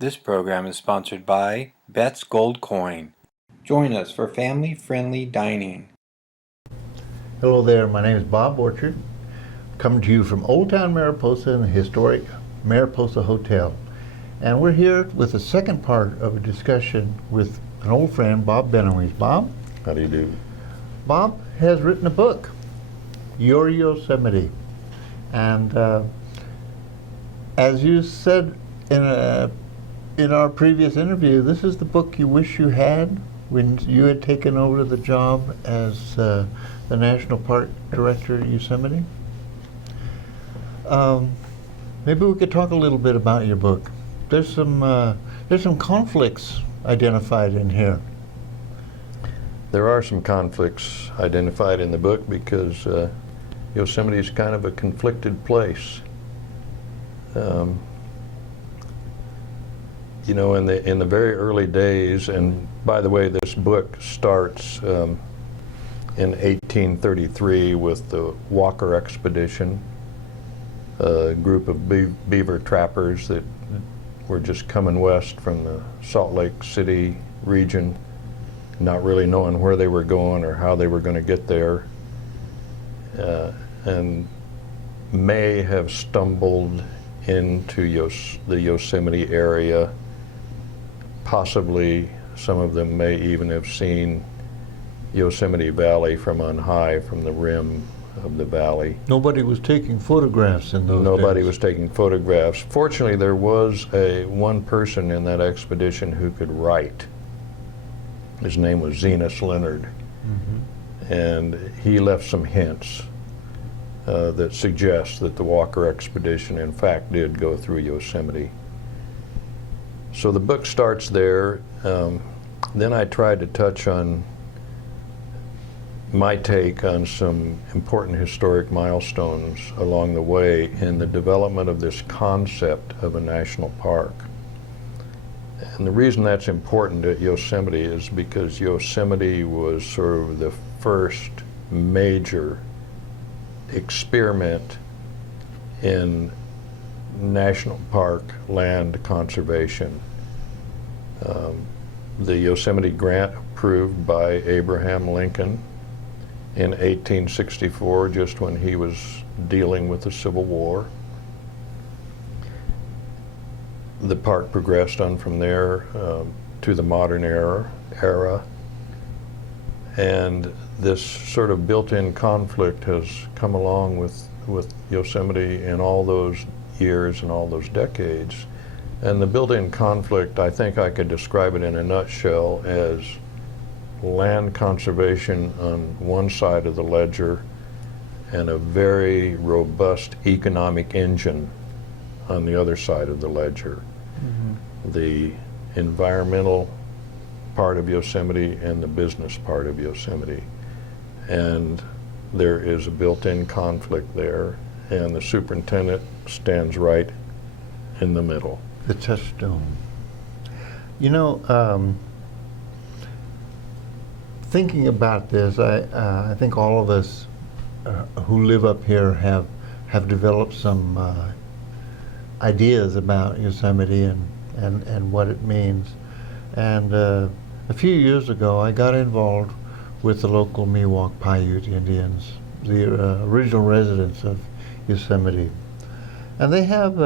This program is sponsored by Bet's Gold Coin. Join us for family-friendly dining. Hello there, my name is Bob Orchard, coming to you from Old Town Mariposa in the historic Mariposa Hotel. And we're here with the second part of a discussion with an old friend, Bob Binnewies. Bob? How do you do? Bob has written a book, Your Yosemite. And as you said in our previous interview, this is the book you wish you had when you had taken over the job as the National Park Director at Yosemite. Maybe we could talk a little bit about your book. There's some conflicts identified in here. There are some conflicts identified in the book because Yosemite is kind of a conflicted place. You know, in the very early days, and by the way, this book starts in 1833 with the Walker expedition, a group of beaver trappers that were just coming west from the Salt Lake City region, not really knowing where they were going or how they were going to get there, and may have stumbled into the Yosemite area. Possibly some of them may even have seen Yosemite Valley from on high, from the rim of the valley. Nobody was taking photographs in those days. Nobody was taking photographs. Fortunately, there was one person in that expedition who could write. His name was Zenas Leonard. Mm-hmm. And he left some hints that suggest that the Walker expedition in fact did go through Yosemite. So the book starts there. Then I tried to touch on my take on some important historic milestones along the way in the development of this concept of a national park. And the reason that's important at Yosemite is because Yosemite was sort of the first major experiment in national park land conservation. The Yosemite grant approved by Abraham Lincoln in 1864, just when he was dealing with the Civil War. The park progressed on from there to the modern era, and this sort of built-in conflict has come along with Yosemite in all those years and all those decades. And the built-in conflict, I think I could describe it in a nutshell as land conservation on one side of the ledger and a very robust economic engine on the other side of the ledger. Mm-hmm. The environmental part of Yosemite and the business part of Yosemite. And there is a built-in conflict there, and the superintendent stands right in the middle. The touchstone. You know, thinking about this, I think all of us who live up here have developed some ideas about Yosemite and what it means. And a few years ago, I got involved with the local Miwok Paiute Indians, the original residents of Yosemite. And they have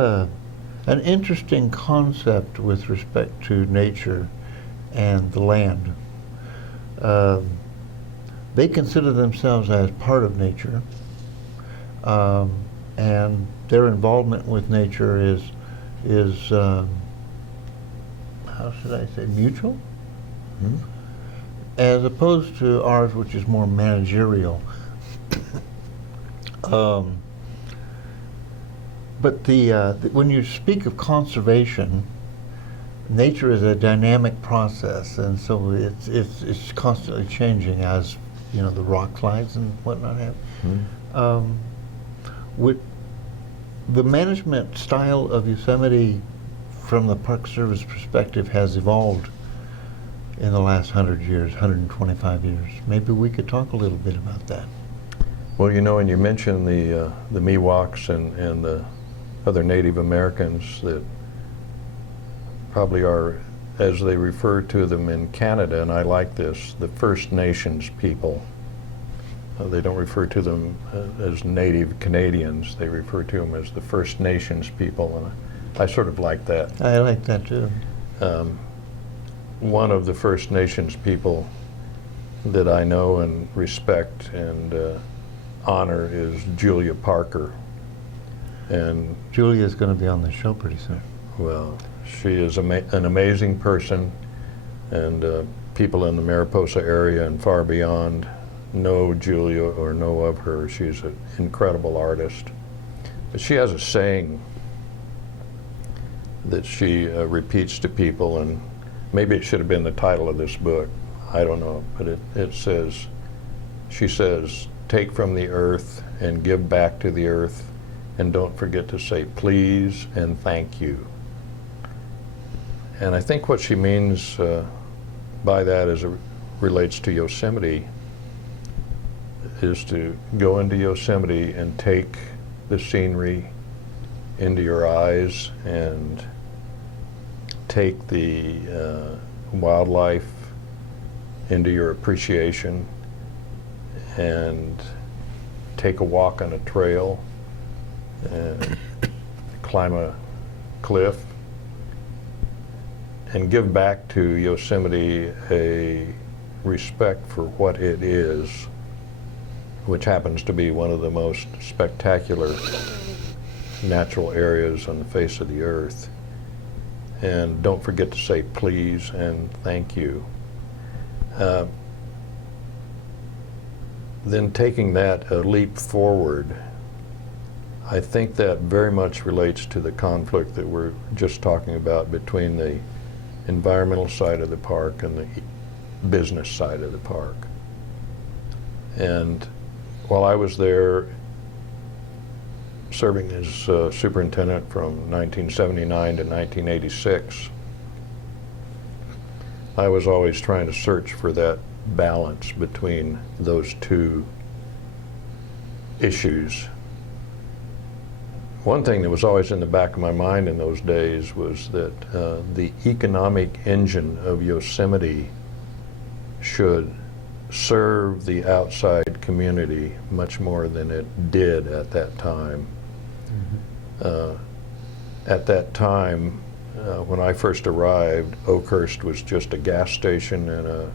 an interesting concept with respect to nature and the land. They consider themselves as part of nature, and their involvement with nature is how should I say, mutual? Mm-hmm. As opposed to ours, which is more managerial. But when you speak of conservation, nature is a dynamic process, and so it's constantly changing, as you know, the rock slides and whatnot have. Mm-hmm. With the management style of Yosemite, from the Park Service perspective, has evolved in the last 100 years, 125 years. Maybe we could talk a little bit about that. Well, you know, and you mentioned the Miwoks and the other Native Americans that probably are, as they refer to them in Canada, and I like this, the First Nations people. They don't refer to them as Native Canadians. They refer to them as the First Nations people, and I sort of like that. I like that too. One of the First Nations people that I know and respect and honor is Julia Parker. And Julia's going to be on the show pretty soon. well, she is an amazing person, and people in the Mariposa area and far beyond know Julia or know of her. She's an incredible artist. But she has a saying that she repeats to people, and maybe it should have been the title of this book. I don't know, but it says, she says, take from the earth and give back to the earth, and don't forget to say please and thank you. And I think what she means by that as it relates to Yosemite is to go into Yosemite and take the scenery into your eyes and take the wildlife into your appreciation and take a walk on a trail and climb a cliff and give back to Yosemite a respect for what it is, which happens to be one of the most spectacular natural areas on the face of the earth. And don't forget to say please and thank you. Then taking that a leap forward, I think that very much relates to the conflict that we're just talking about between the environmental side of the park and the business side of the park. And while I was there serving as superintendent from 1979 to 1986, I was always trying to search for that balance between those two issues. One thing that was always in the back of my mind in those days was that the economic engine of Yosemite should serve the outside community much more than it did at that time. Mm-hmm. At that time, when I first arrived, Oakhurst was just a gas station and a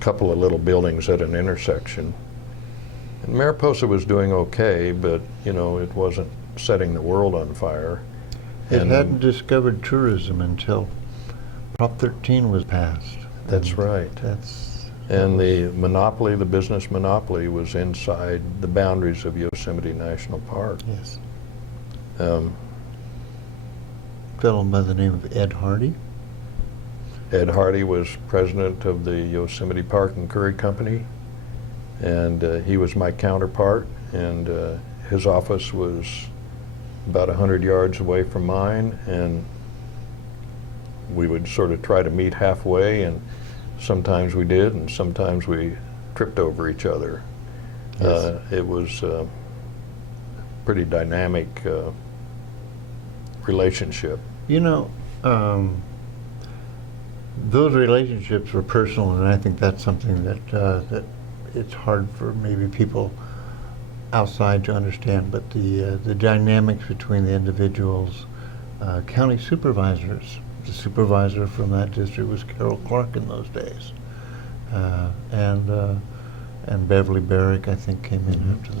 couple of little buildings at an intersection. And Mariposa was doing okay, but you know, it wasn't setting the world on fire. It hadn't discovered tourism until Prop 13 was passed. That's right. And the monopoly, the business monopoly, was inside the boundaries of Yosemite National Park. Yes. A fellow by the name of Ed Hardy. Ed Hardy was president of the Yosemite Park and Curry Company, and he was my counterpart, and his office was about 100 yards away from mine, and we would sort of try to meet halfway, and sometimes we did, and sometimes we tripped over each other. Yes. It was a pretty dynamic relationship. You know, those relationships were personal, and I think that's something that it's hard for maybe people outside to understand. But the dynamics between the individuals, county supervisors. The supervisor from that district was Carol Clark in those days, and Beverly Barrick, I think, came in after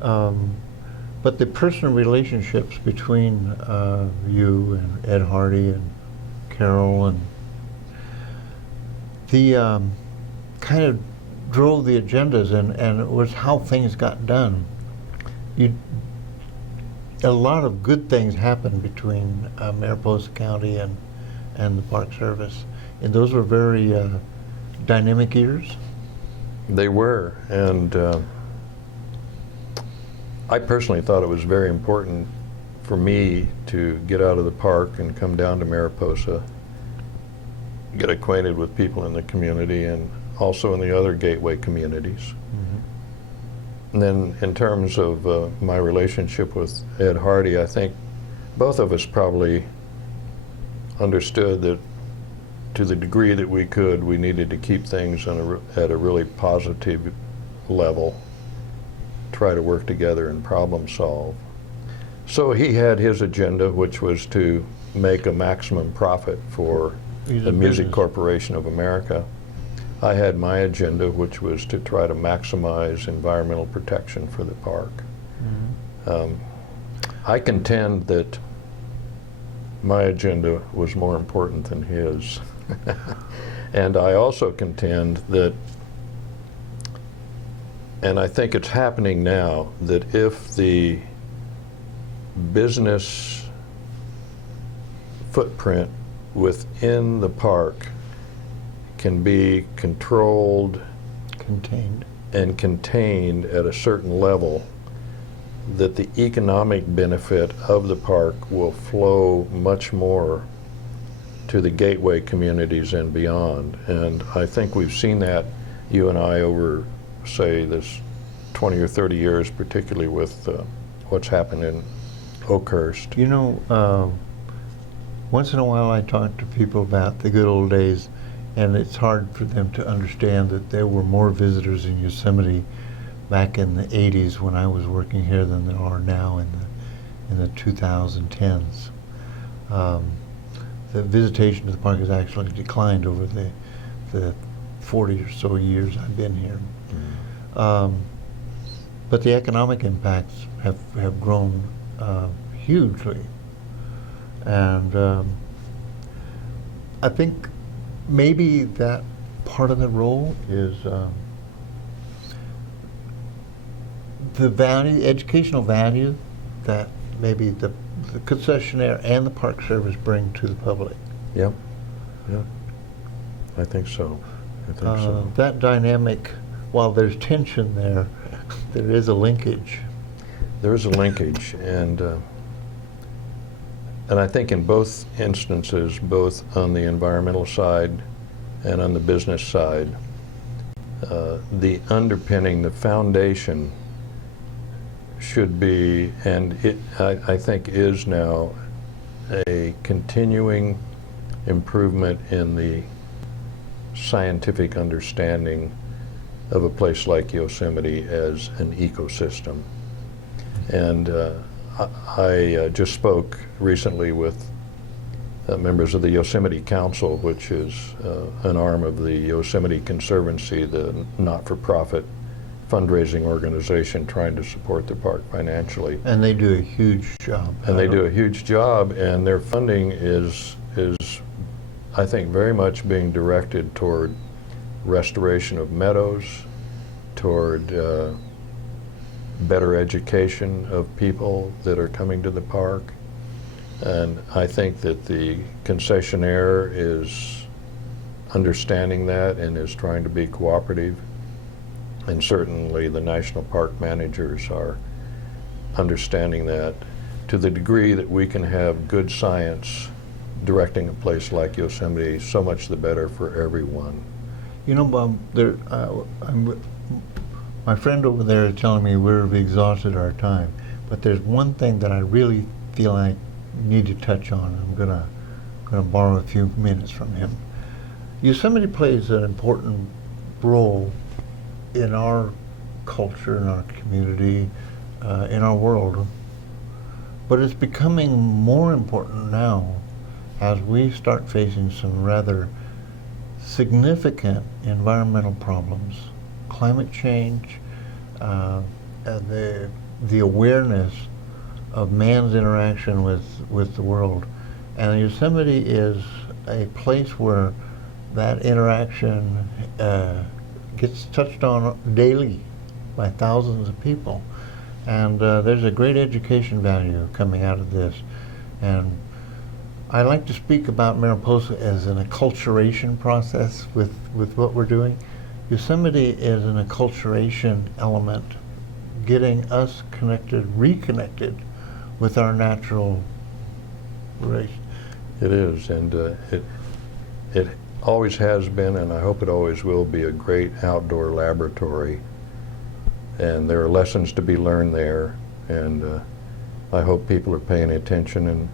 that. But the personal relationships between you and Ed Hardy and Carol, and the kind of drove the agendas, and it was how things got done. A lot of good things happened between Mariposa County and the Park Service, and those were very dynamic years. They were, and I personally thought it was very important for me to get out of the park and come down to Mariposa, get acquainted with people in the community and also in the other gateway communities. Mm-hmm. And then in terms of my relationship with Ed Hardy, I think both of us probably understood that to the degree that we could, we needed to keep things at a really positive level, try to work together and problem solve. So he had his agenda, which was to make a maximum profit for the Music Corporation of America. I had my agenda, which was to try to maximize environmental protection for the park. I contend that my agenda was more important than his. And I also contend that, and I think it's happening now, that if the business footprint within the park can be controlled, contained at a certain level, that the economic benefit of the park will flow much more to the gateway communities and beyond. And I think we've seen that, you and I, over, say, this 20 or 30 years, particularly with what's happened in Oakhurst. You know, once in a while I talk to people about the good old days, and it's hard for them to understand that there were more visitors in Yosemite back in the 80s when I was working here than there are now in the 2010s. The visitation to the park has actually declined over the 40 or so years I've been here. But the economic impacts have grown hugely. And I think maybe that part of the role is the value, educational value that maybe the concessionaire and the Park Service bring to the public. Yep. Yep. I think so. I think so. That dynamic, while there's tension there, there is a linkage. There is a linkage, and I think in both instances, both on the environmental side and on the business side, the underpinning, the foundation should be, and I think is now, a continuing improvement in the scientific understanding of a place like Yosemite as an ecosystem. And I just spoke recently with members of the Yosemite Council, which is an arm of the Yosemite Conservancy, the not-for-profit fundraising organization trying to support the park financially. And they do a huge job. And they do a huge job, and their funding is I think very much being directed toward restoration of meadows, toward better education of people that are coming to the park. And I think that the concessionaire is understanding that and is trying to be cooperative. And certainly the national park managers are understanding that to the degree that we can have good science directing a place like Yosemite, so much the better for everyone. You know, Bob, my friend over there is telling me we've exhausted our time, but there's one thing that I really feel I need to touch on. I'm gonna borrow a few minutes from him. Yosemite plays an important role in our culture, in our community, in our world, but it's becoming more important now as we start facing some rather significant environmental problems, climate change, and the awareness of man's interaction with the world. And Yosemite is a place where that interaction gets touched on daily by thousands of people. And there's a great education value coming out of this. And I like to speak about Mariposa as an acculturation process with what we're doing. Yosemite is an acculturation element, getting us reconnected with our natural race. It is, and it always has been, and I hope it always will be, a great outdoor laboratory. And there are lessons to be learned there, and I hope people are paying attention. And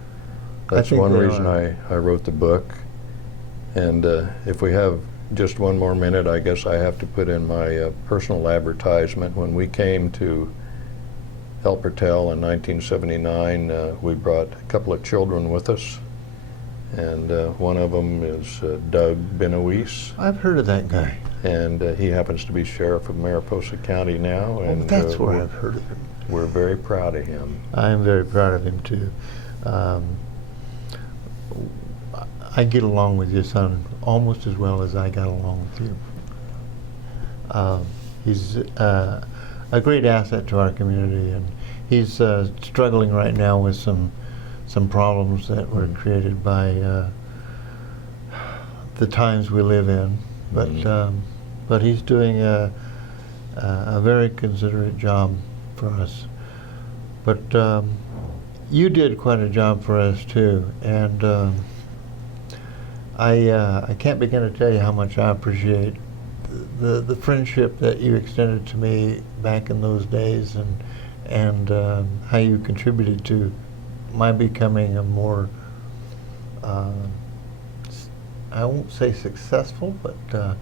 That's think one they reason are. I wrote the book. And if we have just one more minute, I guess I have to put in my personal advertisement. When we came to Helpertel in 1979, we brought a couple of children with us. And one of them is Doug Binnewies. I've heard of that guy. And he happens to be sheriff of Mariposa County now. And That's where I've heard of him. we're very proud of him. I'm very proud of him too. I get along with your son almost as well as I got along with you. He's a great asset to our community, and he's struggling right now with some problems that were created by the times we live in. But he's doing a very considerate job for us. But you did quite a job for us too, and I can't begin to tell you how much I appreciate the friendship that you extended to me back in those days, and how you contributed to my becoming a more I won't say successful, but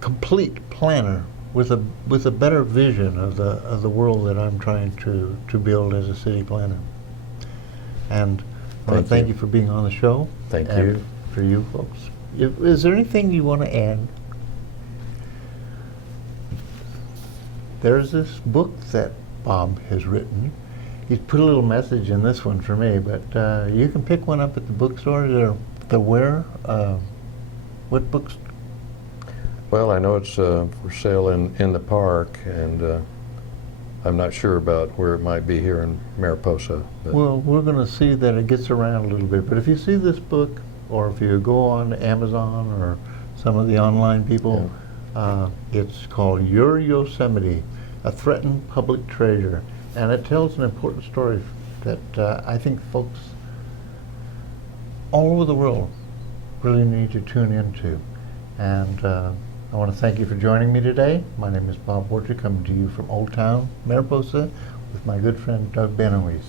complete planner with a better vision of the world that I'm trying to build as a city planner. And I want to thank you for being on the show. Thank and you. for you folks. Is there anything you want to add? There's this book that Bob has written. He's put a little message in this one for me, but you can pick one up at the bookstore. The where? What books? Well, I know it's for sale in the park, and I'm not sure about where it might be here in Mariposa. But Well, we're going to see that it gets around a little bit. But if you see this book, or if you go on Amazon or some of the online people, it's called Your Yosemite, A Threatened Public Treasure. And it tells an important story that I think folks all over the world really need to tune into. And I want to thank you for joining me today. My name is Bob Borcher, coming to you from Old Town, Mariposa, with my good friend Doug Binnewies.